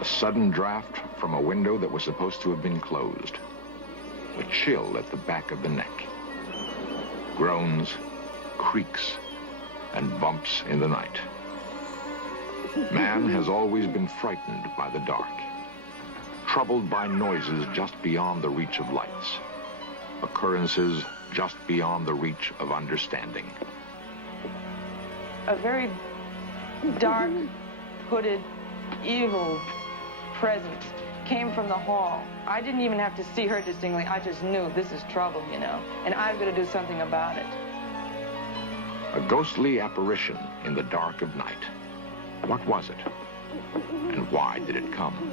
A sudden draft from a window that was supposed to have been closed. A chill at the back of the neck. Groans, creaks, and bumps in the night. Man has always been frightened by the dark, troubled by noises just beyond the reach of lights, occurrences just beyond the reach of understanding. A very dark, hooded, evil presence came from the hall. I didn't even have to see her distinctly. I just knew this is trouble, you know, and I've got to do something about it. A ghostly apparition in the dark of night. What was it? And why did it come?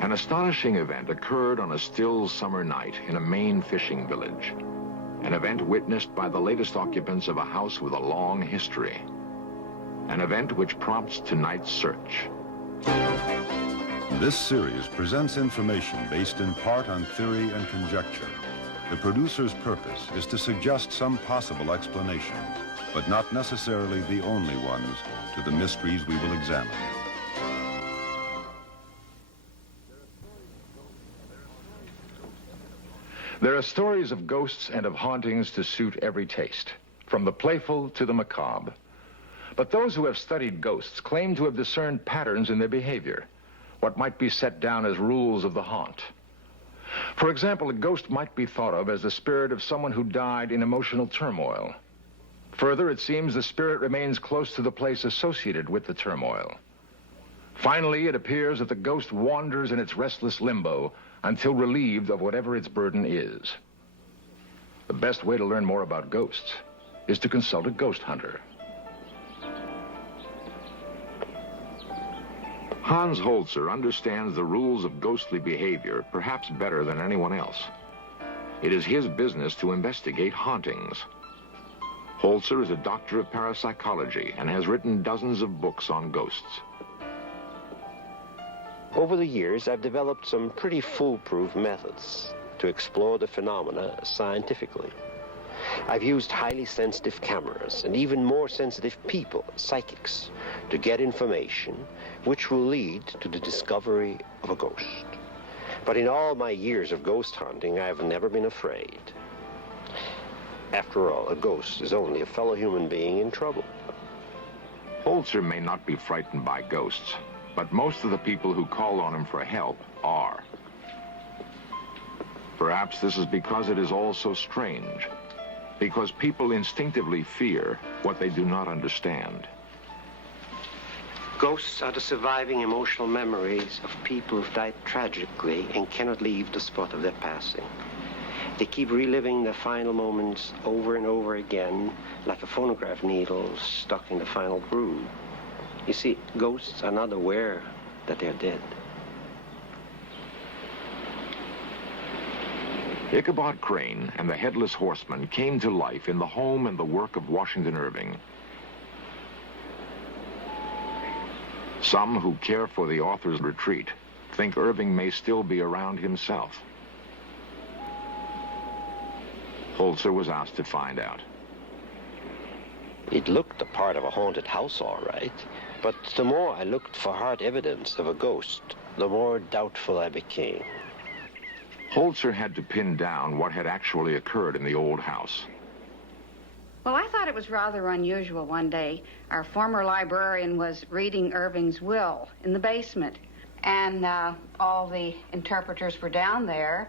An astonishing event occurred on a still summer night in a Maine fishing village. An event witnessed by the latest occupants of a house with a long history. An event which prompts tonight's search. This series presents information based in part on theory and conjecture. The producer's purpose is to suggest some possible explanation, but not necessarily the only ones, to the mysteries we will examine. There are stories of ghosts and of hauntings to suit every taste, from the playful to the macabre. But those who have studied ghosts claim to have discerned patterns in their behavior, what might be set down as rules of the haunt. For example, a ghost might be thought of as the spirit of someone who died in emotional turmoil. Further, it seems the spirit remains close to the place associated with the turmoil. Finally, it appears that the ghost wanders in its restless limbo until relieved of whatever its burden is. The best way to learn more about ghosts is to consult a ghost hunter. Hans Holzer understands the rules of ghostly behavior perhaps better than anyone else. It is his business to investigate hauntings. Holzer is a doctor of parapsychology and has written dozens of books on ghosts. Over the years, I've developed some pretty foolproof methods to explore the phenomena scientifically. I've used highly sensitive cameras and even more sensitive people, psychics, to get information which will lead to the discovery of a ghost. But in all my years of ghost hunting, I have never been afraid. After all, a ghost is only a fellow human being in trouble. Holzer may not be frightened by ghosts, but most of the people who call on him for help are. Perhaps this is because it is all so strange, because people instinctively fear what they do not understand. Ghosts are the surviving emotional memories of people who've died tragically and cannot leave the spot of their passing. They keep reliving their final moments over and over again, like a phonograph needle stuck in the final groove. You see, ghosts are not aware that they're dead. Ichabod Crane and the Headless Horseman came to life in the home and the work of Washington Irving. Some who care for the author's retreat think Irving may still be around himself. Holzer was asked to find out. It looked the part of a haunted house, all right, but the more I looked for hard evidence of a ghost, the more doubtful I became. Holzer had to pin down what had actually occurred in the old house. Well, I thought it was rather unusual one day. Our former librarian was reading Irving's will in the basement, and all the interpreters were down there,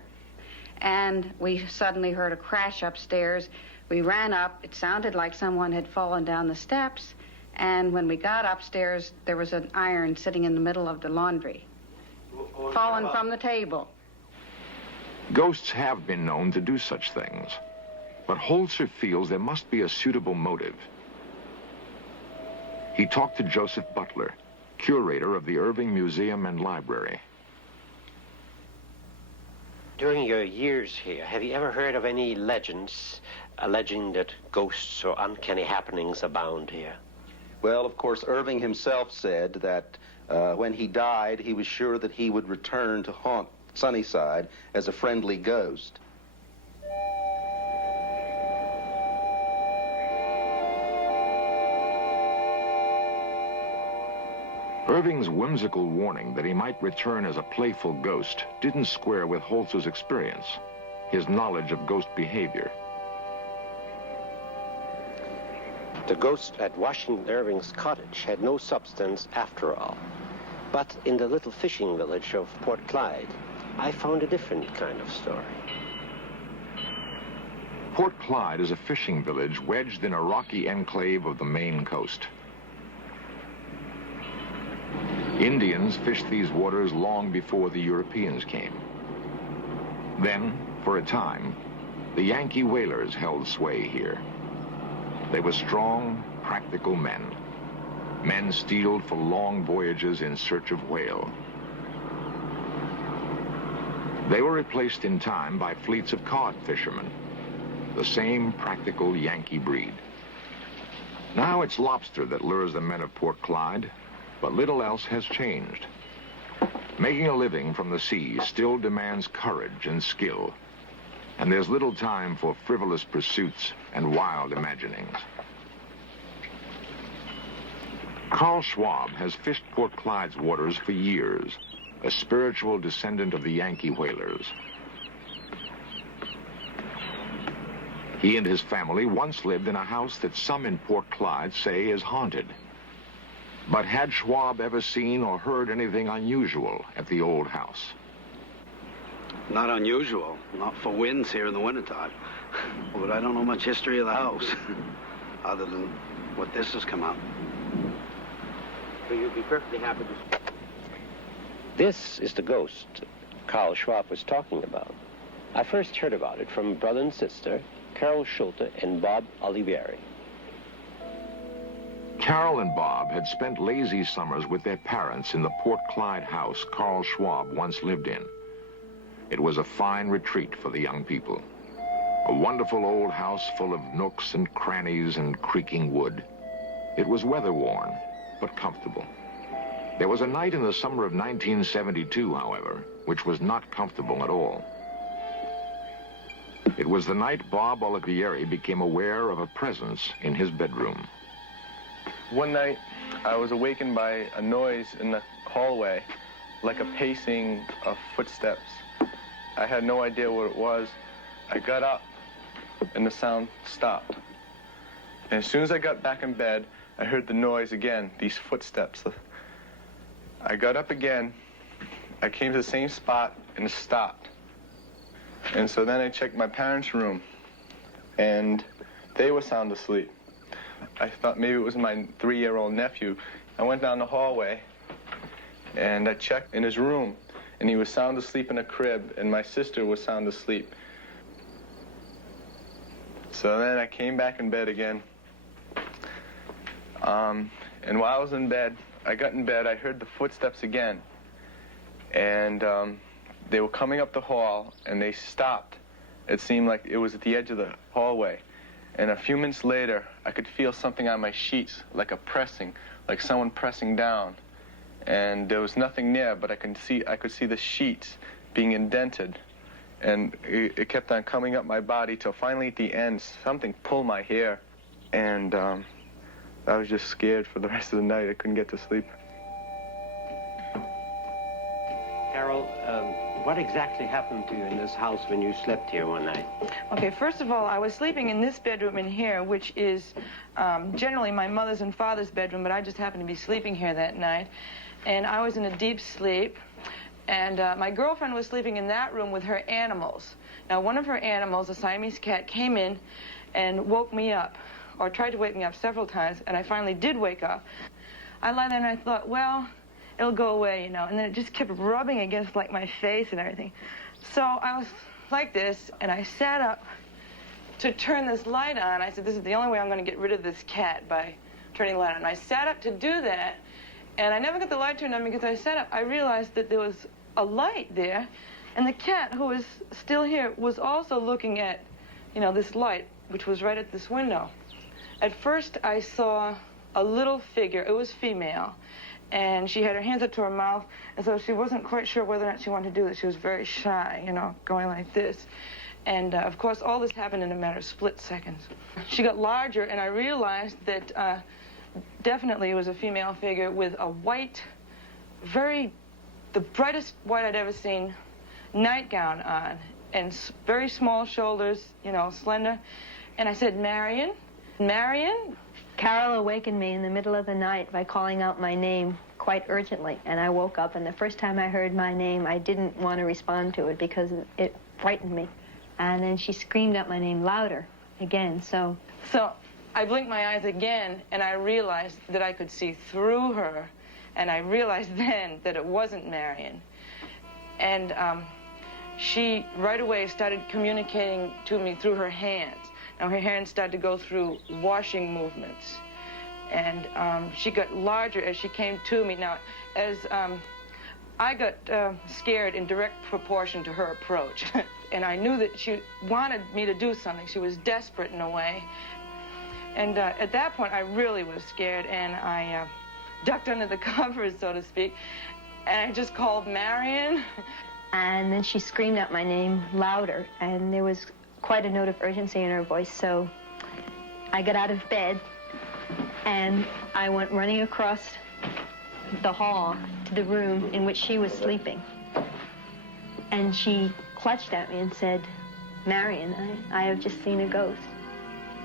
and we suddenly heard a crash upstairs. We ran up. It sounded like someone had fallen down the steps, and when we got upstairs, there was an iron sitting in the middle of the laundry, fallen from the table. Ghosts have been known to do such things, but Holzer feels there must be a suitable motive. He talked to Joseph Butler, curator of the Irving Museum and Library. During your years here, have you ever heard of any legends alleging that ghosts or uncanny happenings abound here? Well, of course, Irving himself said that when he died, he was sure that he would return to haunt Sunnyside as a friendly ghost. Irving's whimsical warning that he might return as a playful ghost didn't square with Holz's experience, his knowledge of ghost behavior. The ghost at Washington Irving's cottage had no substance after all. But in the little fishing village of Port Clyde, I found a different kind of story. Port Clyde is a fishing village wedged in a rocky enclave of the Maine coast. Indians fished these waters long before the Europeans came. Then, for a time, the Yankee whalers held sway here. They were strong, practical men steeled for long voyages in search of whale. They were replaced in time by fleets of cod fishermen, the same practical Yankee breed. Now it's lobster that lures the men of Port Clyde, but little else has changed. Making a living from the sea still demands courage and skill, and there's little time for frivolous pursuits and wild imaginings. Carl Schwab has fished Port Clyde's waters for years, a spiritual descendant of the Yankee whalers. He and his family once lived in a house that some in Port Clyde say is haunted. But had Schwab ever seen or heard anything unusual at the old house? Not unusual, not for winds here in the wintertime. But I don't know much history of the house, other than what this has come out. So you'd be perfectly happy to... This is the ghost Carl Schwab was talking about. I first heard about it from brother and sister, Carol Schulte and Bob Olivieri. Carol and Bob had spent lazy summers with their parents in the Port Clyde house Carl Schwab once lived in. It was a fine retreat for the young people. A wonderful old house full of nooks and crannies and creaking wood. It was weather-worn, but comfortable. There was a night in the summer of 1972, however, which was not comfortable at all. It was the night Bob Olivieri became aware of a presence in his bedroom. One night, I was awakened by a noise in the hallway, like a pacing of footsteps. I had no idea what it was. I got up, and the sound stopped. And as soon as I got back in bed, I heard the noise again, these footsteps. I got up again, I came to the same spot, and it stopped. And so then I checked my parents' room, and they were sound asleep. I thought maybe it was my 3-year-old nephew. I went down the hallway, and I checked in his room, and he was sound asleep in a crib, and my sister was sound asleep. So then I came back in bed again. And while I was in bed, I got in bed, I heard the footsteps again. And they were coming up the hall, and they stopped. It seemed like it was at the edge of the hallway. And a few minutes later, I could feel something on my sheets, like a pressing, like someone pressing down. And there was nothing near, but I could see the sheets being indented. And it kept on coming up my body till finally at the end, something pulled my hair. And I was just scared for the rest of the night. I couldn't get to sleep. Carol, what exactly happened to you in this house when you slept here one night? Okay, first of all, I was sleeping in this bedroom in here, which is generally my mother's and father's bedroom, but I just happened to be sleeping here that night. And I was in a deep sleep, and my girlfriend was sleeping in that room with her animals. Now, one of her animals, a Siamese cat, came in and woke me up, or tried to wake me up several times, and I finally did wake up. I lay there and I thought, well, it'll go away, you know, and then it just kept rubbing against, like, my face and everything. So I was like this, and I sat up to turn this light on. I said, this is the only way I'm going to get rid of this cat, by turning the light on. And I sat up to do that, and I never got the light turned on because I sat up. I realized that there was a light there And the cat, who was still here, was also looking at, you know, this light, which was right at this window. At first, I saw a little figure. It was female, and she had her hands up to her mouth, and so she wasn't quite sure whether or not she wanted to do this. She was very shy, you know, going like this. And, of course, all this happened in a matter of split seconds. She got larger, and I realized that definitely it was a female figure with a white, the brightest white I'd ever seen, nightgown on, and very small shoulders, you know, slender. And I said, Marion? Marion? Carol awakened me in the middle of the night by calling out my name quite urgently, and I woke up, and the first time I heard my name, I didn't want to respond to it because it frightened me. And then she screamed out my name louder again, so I blinked my eyes again, and I realized that I could see through her, and I realized then that it wasn't Marion. And she right away started communicating to me through her hands. Now, her hands started to go through washing movements. And she got larger as she came to me. Now, as I got scared in direct proportion to her approach. And I knew that she wanted me to do something. She was desperate in a way. And at that point, I really was scared, and I ducked under the covers, so to speak, and I just called Marion. And then she screamed out my name louder, and there was quite a note of urgency in her voice, so I got out of bed, and I went running across the hall to the room in which she was sleeping. And she clutched at me and said, Marion, I have just seen a ghost.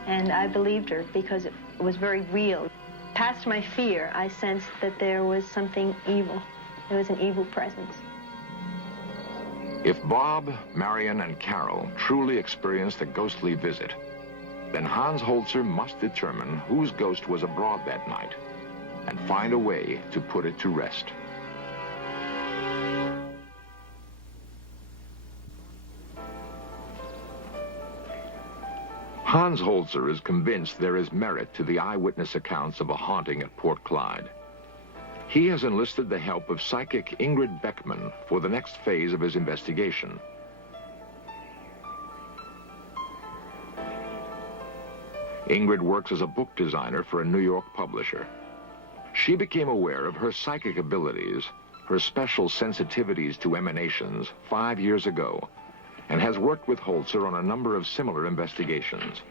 And I believed her because it was very real. Past my fear, I sensed that there was something evil. There was an evil presence. If Bob, Marion, and Carol truly experienced a ghostly visit, then Hans Holzer must determine whose ghost was abroad that night and find a way to put it to rest. Hans Holzer is convinced there is merit to the eyewitness accounts of a haunting at Port Clyde. He has enlisted the help of psychic Ingrid Beckman for the next phase of his investigation. Ingrid works as a book designer for a New York publisher. She became aware of her psychic abilities, her special sensitivities to emanations 5 years ago, and has worked with Holzer on a number of similar investigations.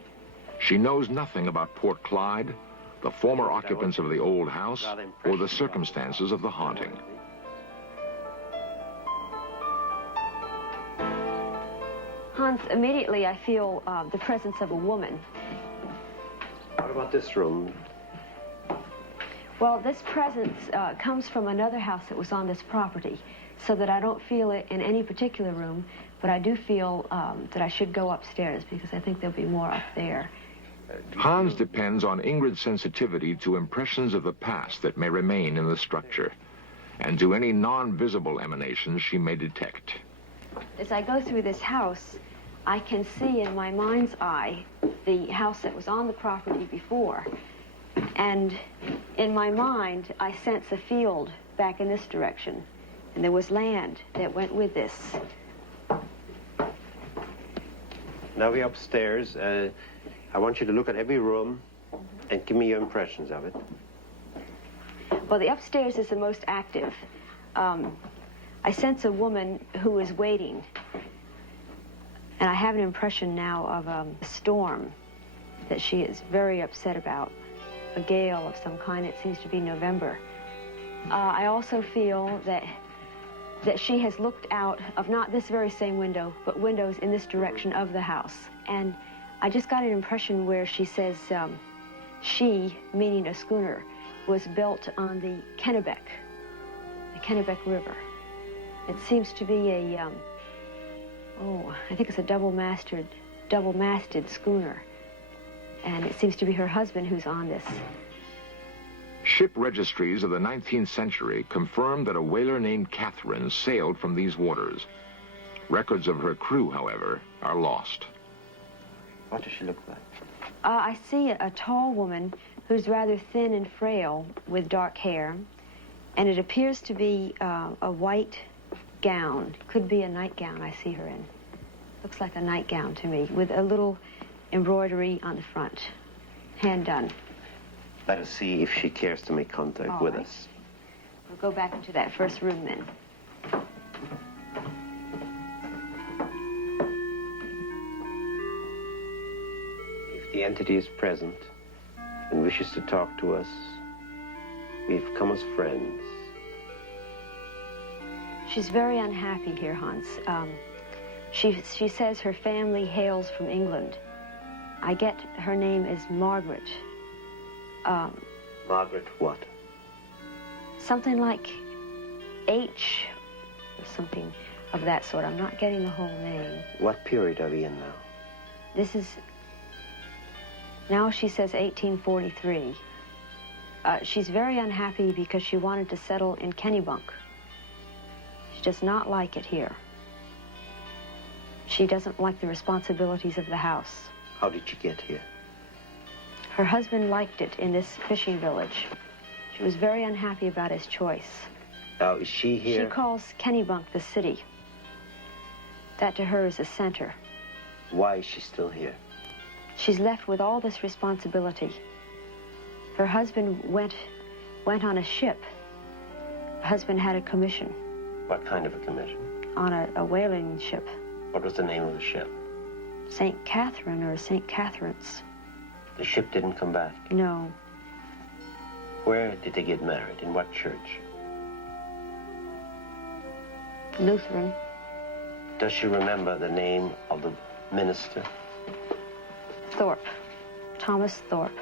She knows nothing about Port Clyde, the former occupants of the old house, or the circumstances of the haunting. Hans, immediately I feel the presence of a woman. What about this room? Well, this presence comes from another house that was on this property, so that I don't feel it in any particular room, but I do feel that I should go upstairs because I think there'll be more up there. Hans depends on Ingrid's sensitivity to impressions of the past that may remain in the structure, and to any non-visible emanations she may detect. As I go through this house, I can see in my mind's eye the house that was on the property before. And in my mind, I sense a field back in this direction. And there was land that went with this. Now we're upstairs. I want you to look at every room and give me your impressions of it. Well, the upstairs is the most active. I sense a woman who is waiting. And I have an impression now of a storm that she is very upset about. A gale of some kind. It seems to be November. I also feel that she has looked out of not this very same window, but windows in this direction of the house. And I just got an impression where she says she, meaning a schooner, was built on the Kennebec River. It seems to be a, I think it's a double-masted schooner. And it seems to be her husband who's on this. Ship registries of the 19th century confirm that a whaler named Catherine sailed from these waters. Records of her crew, however, are lost. What does she look like? I see a tall woman who's rather thin and frail with dark hair. And it appears to be a white gown. Could be a nightgown I see her in. Looks like a nightgown to me, with a little embroidery on the front. Hand done. Let us see if she cares to make contact All with right. us. We'll go back into that first room then. If the entity is present and wishes to talk to us, we've come as friends. She's very unhappy here, Hans. She says her family hails from England. I get her name is Margaret. Margaret what? Something like H or something of that sort. I'm not getting the whole name. What period are we in now? This is, now she says 1843. She's very unhappy because she wanted to settle in Kennebunk. She does not like it here. She doesn't like the responsibilities of the house. How did she get here? Her husband liked it in this fishing village. She was very unhappy about his choice. Now, is she here? She calls Kennebunk the city. That to her is a center. Why is she still here? She's left with all this responsibility. Her husband went on a ship. Her husband had a commission. What kind of a commission? On a whaling ship. What was the name of the ship? St. Catherine or St. Catherine's. The ship didn't come back. No. Where did they get married? In what church? Lutheran. Does she remember the name of the minister? Thorpe. Thomas Thorpe.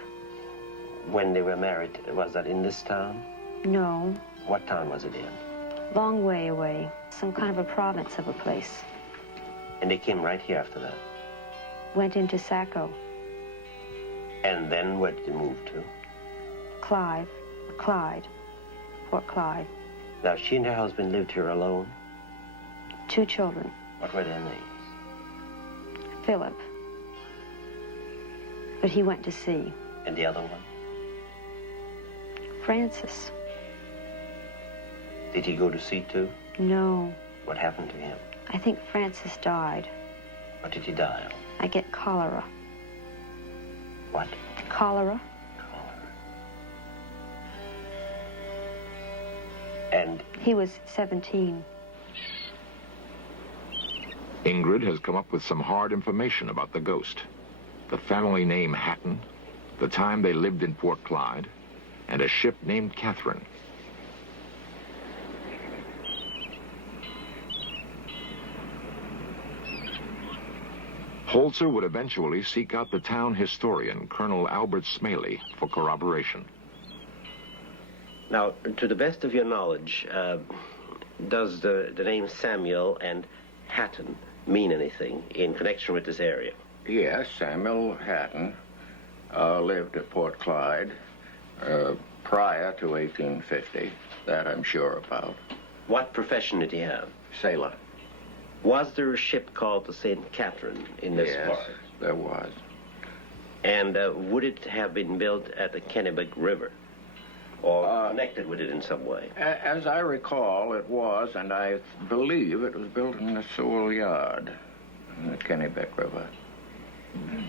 When they were married, was that in this town? No. What town was it in? Long way away. Some kind of a province of a place. And they came right here after that. Went into Saco. And then where did they move to? Clyde. Port Clyde. Now, she and her husband lived here alone? 2 children. What were their names? Philip. But he went to sea. And the other one? Francis. Did he go to sea too? No. What happened to him? I think Francis died. What did he die of? I get cholera. What? Cholera. And he was 17. Ingrid has come up with some hard information about the ghost. The family name Hatton, the time they lived in Port Clyde, and a ship named Catherine. Holzer would eventually seek out the town historian, Colonel Albert Smaley, for corroboration. now, to the best of your knowledge, does the name Samuel and Hatton mean anything in connection with this area? Yes, Samuel Hatton lived at Port Clyde prior to 1850. That I'm sure about. What profession did he have? Sailor. Was there a ship called the St. Catherine in this Yes, part? there was. And would it have been built at the Kennebec River? Or connected with it in some way? As I recall, it was, and I believe it was built in the Sewell Yard in the Kennebec River.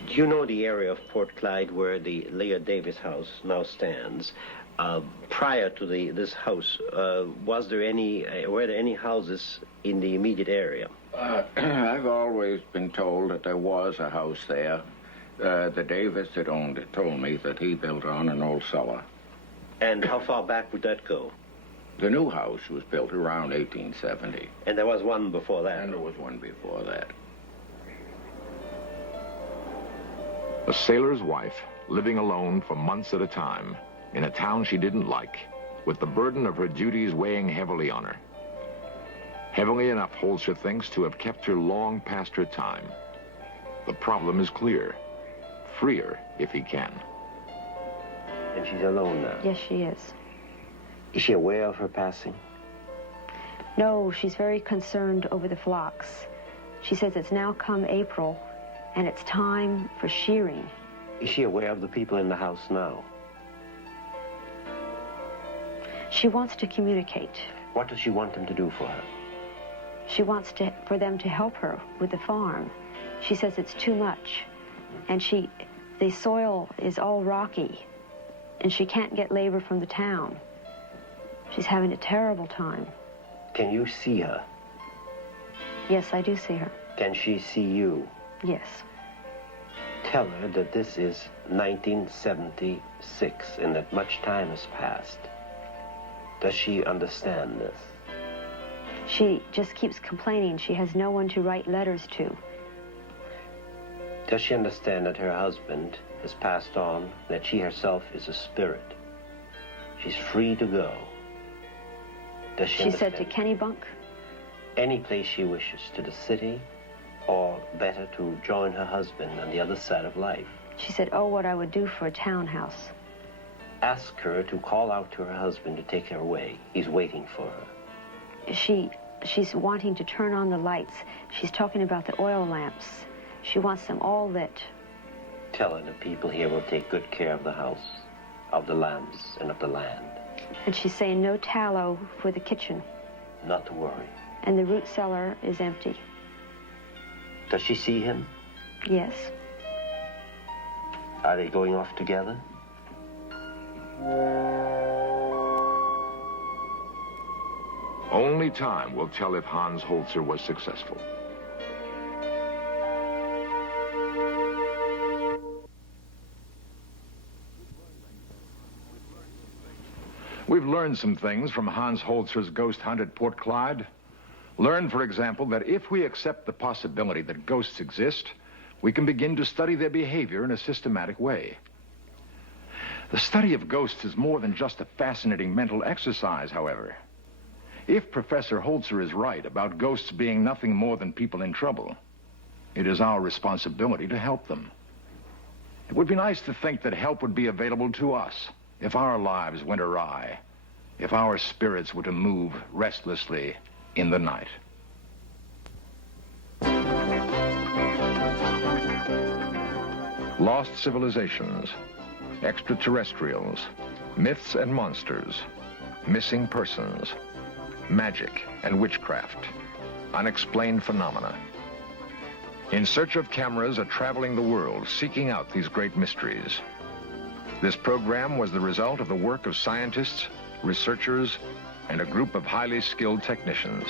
Do you know the area of Port Clyde where the Leah Davis house now stands? Prior to this house, were there any houses in the immediate area? I've always been told that there was a house there. The Davis that owned it told me that he built on an old cellar. And how far back would that go? The new house was built around 1870. And there was one before that? And there was one before that. A sailor's wife, living alone for months at a time, in a town she didn't like, with the burden of her duties weighing heavily on her. Heavily enough, Holzer thinks, to have kept her long past her time. The problem is clear. Free her if he can. And she's alone now? Yes, she is. Is she aware of her passing? No, she's very concerned over the flocks. She says it's now come April, and it's time for shearing. Is she aware of the people in the house now? She wants to communicate. What does she want them to do for her? She wants for them to help her with the farm. She says it's too much. And the soil is all rocky. And she can't get labor from the town. She's having a terrible time. Can you see her? Yes, I do see her. Can she see you? Yes. Tell her that this is 1976 and that much time has passed. Does she understand this? She just keeps complaining she has no one to write letters to. Does she understand that her husband has passed on, that she herself is a spirit? She's free to go. Does she said to understand? Kennebunk? Any place she wishes, to the city, or better to join her husband on the other side of life. She said, oh, what I would do for a townhouse. Ask her to call out to her husband to take her away. He's waiting for her. She's wanting to turn on the lights. She's talking about the oil lamps. She wants them all lit. Tell her the people here will take good care of the house, of the lamps, and of the land. And she's saying no tallow for the kitchen. Not to worry. And the root cellar is empty. Does she see him? Yes. Are they going off together? Only time will tell if Hans Holzer was successful. We've learned some things from Hans Holzer's ghost hunt at Port Clyde. Learned, for example, that if we accept the possibility that ghosts exist, we can begin to study their behavior in a systematic way. The study of ghosts is more than just a fascinating mental exercise, however. If Professor Holzer is right about ghosts being nothing more than people in trouble, it is our responsibility to help them. It would be nice to think that help would be available to us if our lives went awry, if our spirits were to move restlessly in the night. Lost civilizations, extraterrestrials, myths and monsters, missing persons, magic and witchcraft, unexplained phenomena. In Search of Cameras are traveling the world, seeking out these great mysteries. This program was the result of the work of scientists, researchers, and a group of highly skilled technicians.